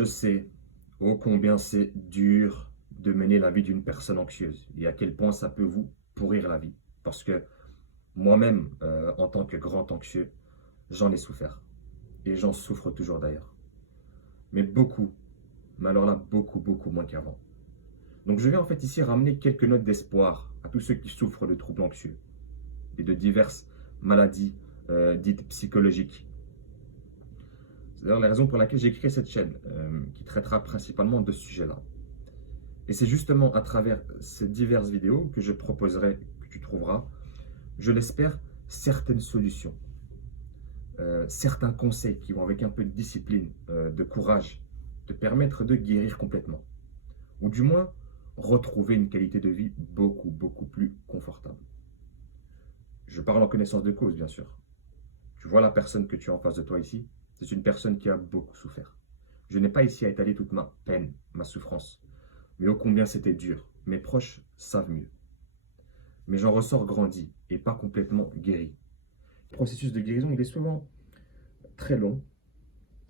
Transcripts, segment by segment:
Je sais ô combien c'est dur de mener la vie d'une personne anxieuse et à quel point ça peut vous pourrir la vie. Parce que moi-même, en tant que grand anxieux, j'en ai souffert. Et j'en souffre toujours d'ailleurs. Mais beaucoup, mais alors là, beaucoup moins qu'avant. Donc je vais en fait ici ramener quelques notes d'espoir à tous ceux qui souffrent de troubles anxieux et de diverses maladies dites psychologiques. C'est d'ailleurs la raison pour laquelle j'ai créé cette chaîne qui traitera principalement de ce sujet-là. Et c'est justement à travers ces diverses vidéos que je proposerai, que tu trouveras, je l'espère, certaines solutions, certains conseils qui vont avec un peu de discipline, de courage, te permettre de guérir complètement. Ou du moins, retrouver une qualité de vie beaucoup plus confortable. Je parle en connaissance de cause, bien sûr. Tu vois la personne que tu as en face de toi ici, c'est une personne qui a beaucoup souffert. Je n'ai pas ici à étaler toute ma peine, ma souffrance, mais ô combien c'était dur. Mes proches savent mieux. Mais j'en ressors grandi et pas complètement guéri. Le processus de guérison, il est souvent très long.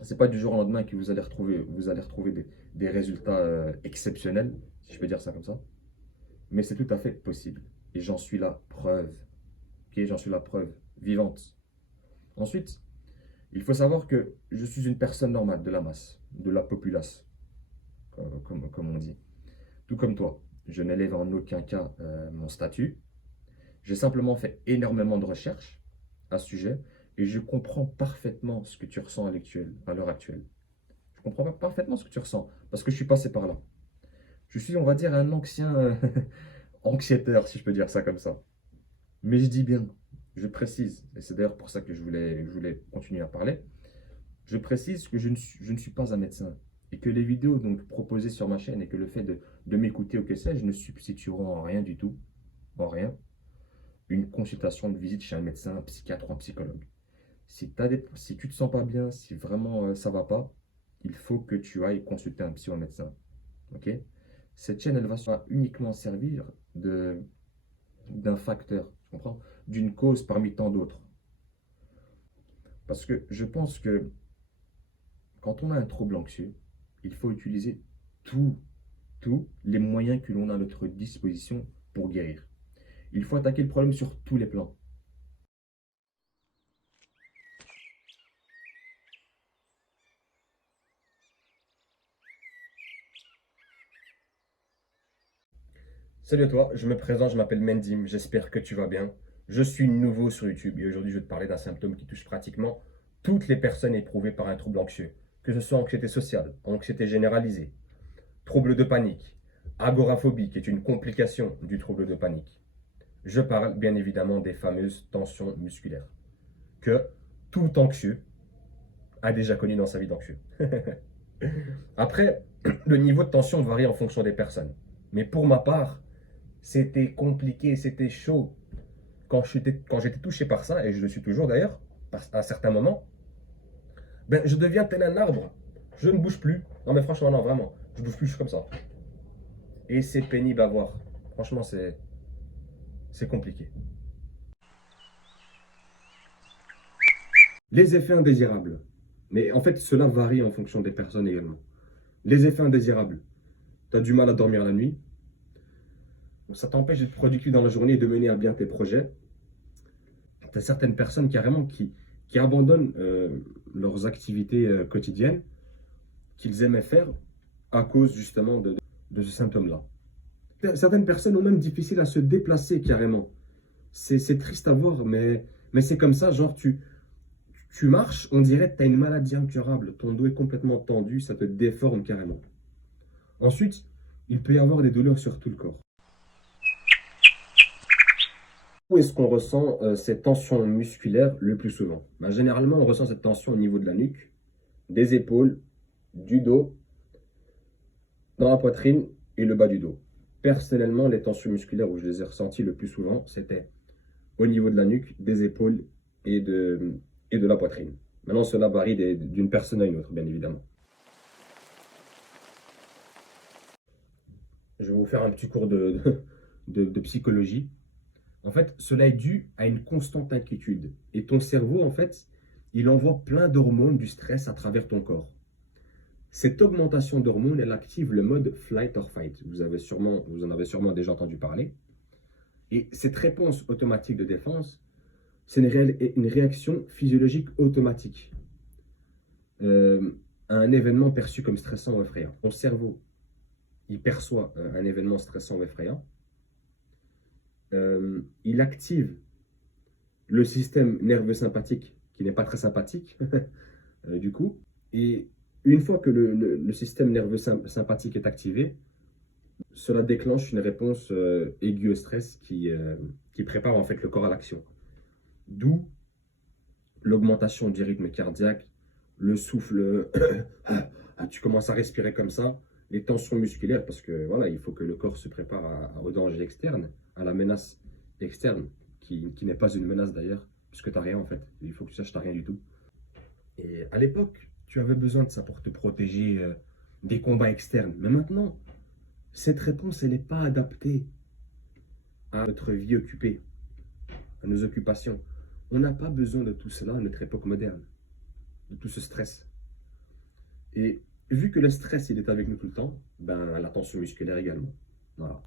C'est pas du jour au lendemain que vous allez retrouver des résultats exceptionnels, si je peux dire ça comme ça. Mais c'est tout à fait possible. Et j'en suis la preuve. Ok, j'en suis la preuve vivante. Ensuite, il faut savoir que je suis une personne normale de la masse, de la populace, comme on dit. Tout comme toi, je n'élève en aucun cas mon statut. J'ai simplement fait énormément de recherches à ce sujet et je comprends parfaitement ce que tu ressens à l'heure actuelle. Je comprends parfaitement ce que tu ressens parce que je suis passé par là. Je suis, on va dire, un ancien anxiéteur, si je peux dire ça comme ça. Mais je dis bien, je précise, et c'est d'ailleurs pour ça que je voulais continuer à parler, je précise que je ne suis pas un médecin et que les vidéos donc proposées sur ma chaîne et que le fait de m'écouter ou que sais-je ne substitueront en rien du tout, en rien, une consultation, une visite chez un médecin, un psychiatre ou un psychologue. Si tu te sens pas bien, si vraiment ça va pas, il faut que tu ailles consulter un psy ou un médecin. Ok? Cette chaîne, elle va uniquement servir d'un facteur, tu comprends? D'une cause parmi tant d'autres. Parce que je pense que quand on a un trouble anxieux, il faut utiliser tous les moyens que l'on a à notre disposition pour guérir. Il faut attaquer le problème sur tous les plans. Salut à toi, je me présente, je m'appelle Mendim, j'espère que tu vas bien. Je suis nouveau sur YouTube et aujourd'hui je vais te parler d'un symptôme qui touche pratiquement toutes les personnes éprouvées par un trouble anxieux, que ce soit anxiété sociale, anxiété généralisée, trouble de panique, agoraphobie qui est une complication du trouble de panique. Je parle bien évidemment des fameuses tensions musculaires, que tout anxieux a déjà connu dans sa vie d'anxieux. Après, le niveau de tension varie en fonction des personnes. Mais pour ma part, c'était compliqué, c'était chaud. Quand j'étais touché par ça, et je le suis toujours d'ailleurs, à certains moments, ben, je deviens tel un arbre. Je ne bouge plus. Non mais franchement, non, vraiment. Je bouge plus, je suis comme ça. Et c'est pénible à voir. Franchement, c'est compliqué. Les effets indésirables. Mais en fait, cela varie en fonction des personnes également. Les effets indésirables. Tu as du mal à dormir la nuit. Donc ça t'empêche d'être productif dans la journée et de mener à bien tes projets. Tu as certaines personnes carrément qui abandonnent leurs activités quotidiennes qu'ils aimaient faire à cause justement de ce symptôme-là. Certaines personnes ont même difficile à se déplacer carrément. C'est triste à voir, mais c'est comme ça, genre tu marches, on dirait que tu as une maladie incurable, ton dos est complètement tendu, ça te déforme carrément. Ensuite, il peut y avoir des douleurs sur tout le corps. Où est-ce qu'on ressent cette tension musculaire le plus souvent? Ben, généralement, on ressent cette tension au niveau de la nuque, des épaules, du dos, dans la poitrine et le bas du dos. Personnellement, les tensions musculaires où je les ai ressenties le plus souvent, c'était au niveau de la nuque, des épaules et de la poitrine. Maintenant, cela varie d'une personne à une autre, bien évidemment. Je vais vous faire un petit cours de psychologie. En fait, cela est dû à une constante inquiétude. Et ton cerveau, en fait, il envoie plein d'hormones du stress à travers ton corps. Cette augmentation d'hormones, elle active le mode flight or fight. Vous en avez sûrement déjà entendu parler. Et cette réponse automatique de défense, c'est une réaction physiologique automatique à un événement perçu comme stressant ou effrayant. Ton cerveau, il perçoit un événement stressant ou effrayant. Il active le système nerveux sympathique, qui n'est pas très sympathique, du coup. Et une fois que le système nerveux sympathique est activé, cela déclenche une réponse aiguë au stress qui prépare en fait le corps à l'action. D'où l'augmentation du rythme cardiaque, le souffle, tu commences à respirer comme ça, les tensions musculaires, parce que voilà, il faut que le corps se prépare au danger externe, à la menace externe, qui n'est pas une menace d'ailleurs, puisque tu n'as rien en fait. Il faut que tu saches que tu n'as rien du tout. Et à l'époque, tu avais besoin de ça pour te protéger des combats externes. Mais maintenant, cette réponse, elle n'est pas adaptée à notre vie occupée, à nos occupations. On n'a pas besoin de tout cela à notre époque moderne, de tout ce stress. Et vu que le stress, il est avec nous tout le temps, ben, la tension musculaire également. Voilà.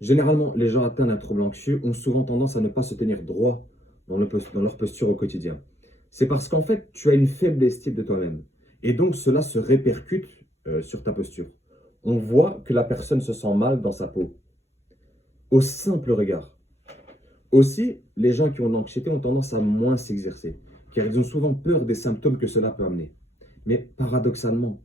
Généralement, les gens atteints d'un trouble anxieux ont souvent tendance à ne pas se tenir droit dans leur posture au quotidien. C'est parce qu'en fait, tu as une faible estime de toi-même. Et donc, cela se répercute sur ta posture. On voit que la personne se sent mal dans sa peau, au simple regard. Aussi, les gens qui ont de l'anxiété ont tendance à moins s'exercer, car ils ont souvent peur des symptômes que cela peut amener. Mais paradoxalement,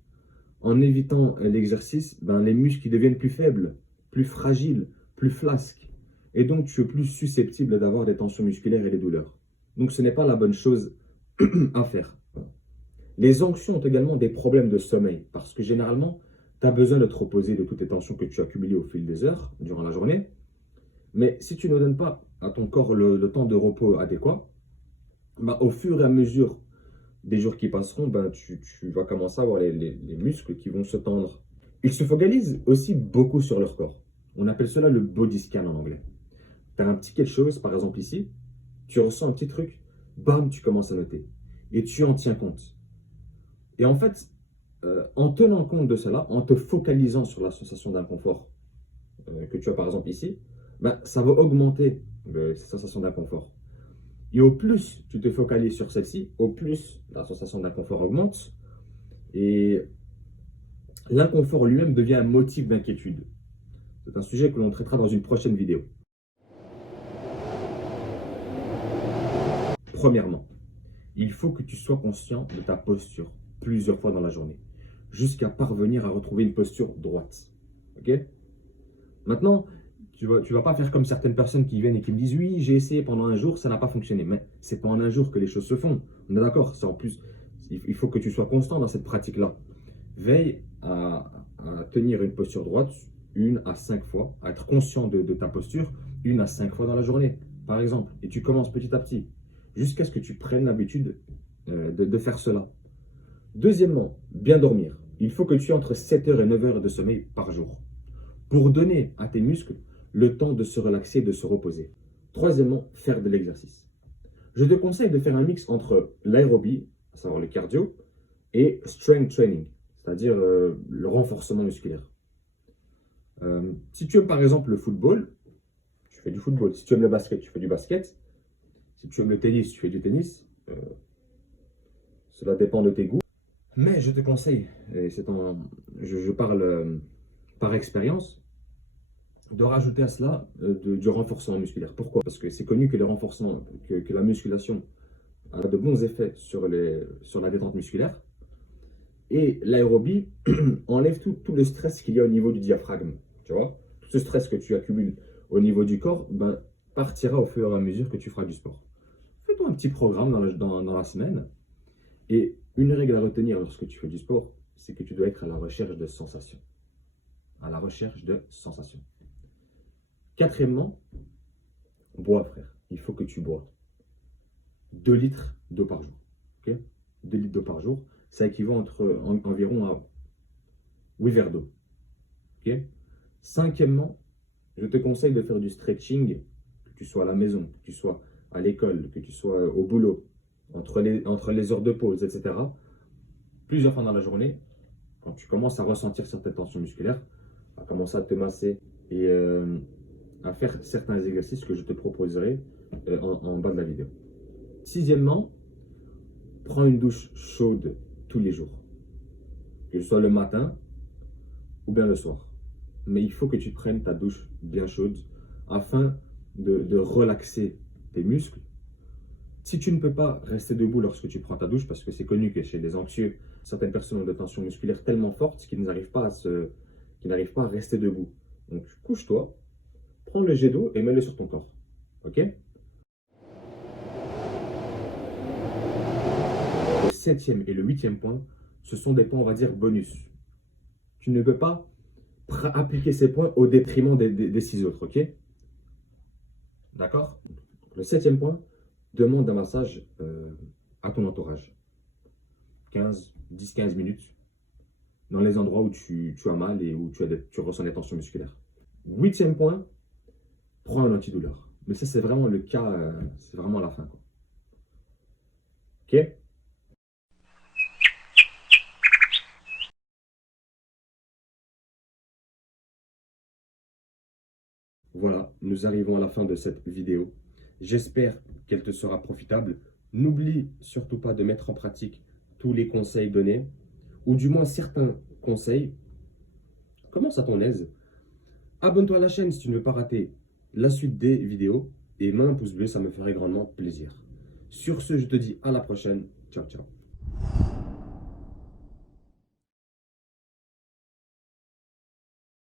en évitant l'exercice, ben, les muscles deviennent plus faibles, plus fragiles, plus flasques. Et donc, tu es plus susceptible d'avoir des tensions musculaires et des douleurs. Donc, ce n'est pas la bonne chose à faire. Les anxieux ont également des problèmes de sommeil, parce que généralement, tu as besoin de te reposer de toutes les tensions que tu as accumulées au fil des heures, durant la journée. Mais si tu ne donnes pas à ton corps le temps de repos adéquat, ben, au fur et à mesure des jours qui passeront, ben, tu vas commencer à avoir les muscles qui vont se tendre. Ils se focalisent aussi beaucoup sur leur corps. On appelle cela le body scan en anglais. Tu as un petit quelque chose, par exemple ici, tu ressens un petit truc, bam, tu commences à noter. Et tu en tiens compte. Et en fait, en tenant compte de cela, en te focalisant sur la sensation d'inconfort que tu as par exemple ici, ben, ça va augmenter cette sensation d'inconfort. Et au plus tu te focalises sur celle-ci, au plus la sensation d'inconfort augmente. Et l'inconfort lui-même devient un motif d'inquiétude. C'est un sujet que l'on traitera dans une prochaine vidéo. Premièrement, il faut que tu sois conscient de ta posture plusieurs fois dans la journée, jusqu'à parvenir à retrouver une posture droite. Ok? Maintenant, tu vas pas faire comme certaines personnes qui viennent et qui me disent oui, j'ai essayé pendant un jour, ça n'a pas fonctionné. Mais c'est pas en un jour que les choses se font. On est d'accord? C'est en plus, il faut que tu sois constant dans cette pratique-là. Veille à tenir une posture droite 1 à 5 fois, à être conscient de ta posture 1 à 5 fois dans la journée, par exemple. Et tu commences petit à petit, jusqu'à ce que tu prennes l'habitude de faire cela. Deuxièmement, bien dormir. Il faut que tu aies entre 7 heures et 9 heures de sommeil par jour, pour donner à tes muscles le temps de se relaxer et de se reposer. Troisièmement, faire de l'exercice. Je te conseille de faire un mix entre l'aérobie, à savoir le cardio, et strength training, c'est-à-dire le renforcement musculaire. Si tu aimes par exemple le football, tu fais du football. Si tu aimes le basket, tu fais du basket. Si tu aimes le tennis, tu fais du tennis. Cela dépend de tes goûts. Mais je te conseille, et je parle par expérience, de rajouter à cela du renforcement musculaire. Pourquoi? Parce que c'est connu que le renforcement, que la musculation a de bons effets sur la détente musculaire. Et l'aérobie enlève tout le stress qu'il y a au niveau du diaphragme. Tu vois? Tout ce stress que tu accumules au niveau du corps ben, partira au fur et à mesure que tu feras du sport. Fais-toi un petit programme dans la semaine. Et une règle à retenir lorsque tu fais du sport, c'est que tu dois être à la recherche de sensations. À la recherche de sensations. Quatrièmement, bois, frère. Il faut que tu bois 2 litres d'eau par jour. Okay? 2 litres d'eau par jour, ça équivaut environ à 8 verres d'eau. Okay? Cinquièmement, je te conseille de faire du stretching, que tu sois à la maison, que tu sois à l'école, que tu sois au boulot. entre les heures de pause, etc., plusieurs fois dans la journée, quand tu commences à ressentir certaines tensions musculaires, à commencer à te masser et à faire certains exercices que je te proposerai en bas de la vidéo. Sixièmement, prends une douche chaude tous les jours, que ce soit le matin ou bien le soir. Mais il faut que tu prennes ta douche bien chaude afin de relaxer tes muscles. Si tu ne peux pas rester debout lorsque tu prends ta douche, parce que c'est connu que chez les anxieux, certaines personnes ont des tensions musculaires tellement fortes qu'ils n'arrivent pas à rester debout. Donc couche-toi, prends le jet d'eau et mets-le sur ton corps. Ok? Le septième et le huitième point, ce sont des points, on va dire, bonus. Tu ne peux pas appliquer ces points au détriment des six autres, ok? D'accord? Le septième point, demande un massage à ton entourage. 10-15 minutes dans les endroits où tu as mal et où tu ressens des tensions musculaires. Huitième point, prends un antidouleur. Mais ça, c'est vraiment le cas, c'est vraiment à la fin, quoi. Ok? Voilà, nous arrivons à la fin de cette vidéo. J'espère qu'elle te sera profitable. N'oublie surtout pas de mettre en pratique tous les conseils donnés, ou du moins certains conseils. Commence à ton aise. Abonne-toi à la chaîne si tu ne veux pas rater la suite des vidéos. Et mets un pouce bleu, ça me ferait grandement plaisir. Sur ce, je te dis à la prochaine. Ciao, ciao.